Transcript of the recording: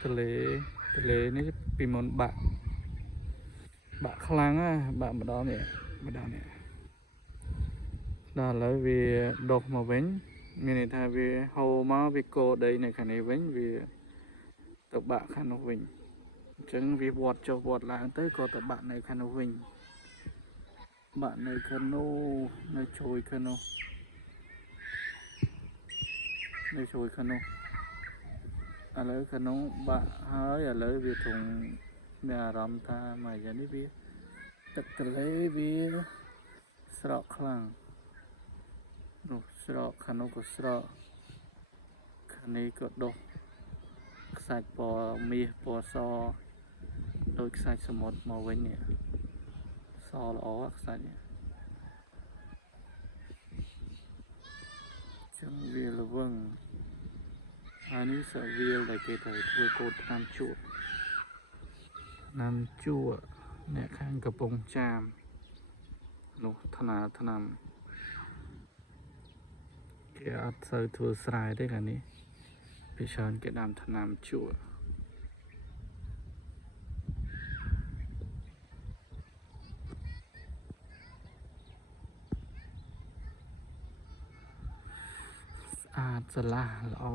teleនេះពីមុនបាក់ខ្លាំងណាបាក់ម្ដងនេះដល់ឥឡូវវាដុះមកវិញមានន័យថាវាហូរមកវាកូរដីនៅខាងនេះវិញវាទៅបាក់ខាងនោះវិញអញ្ចឹងវាវត្តចុះវត្តឡើងទៅក៏ទៅបាក់នៅខាងនោះវិញបាក់នៅខាងនោះនៅជួយខាងនោះឥឡូវខាងនោះបាក់ហើយឥឡូវវាធំមានអារម្មណ៍ថាមកយ៉ាងនេះវាទឹកទន្លេវាស្រកខ្លាំងនោះស្រកខាងនោះក៏ស្រកខាងនេះក៏ដុះខ្សាច់ពណ៌មាសពណ៌សដូចខ្សាច់សមុទ្រមកវិញនេះសល្អខ្សាច់នេះចឹងវាល្វឹងហើយនេះសាវាលដែលគេត្រូវធ្វើកូនថ្នាំជក់អ្នកខាងកំពង់ចាមនោះថ្នាំគេអត់សូវធ្វើស្រែទេកាលនេះពីច្រើនគេដាំថ្នាំជក់ស្អាតស្រឡះល្អ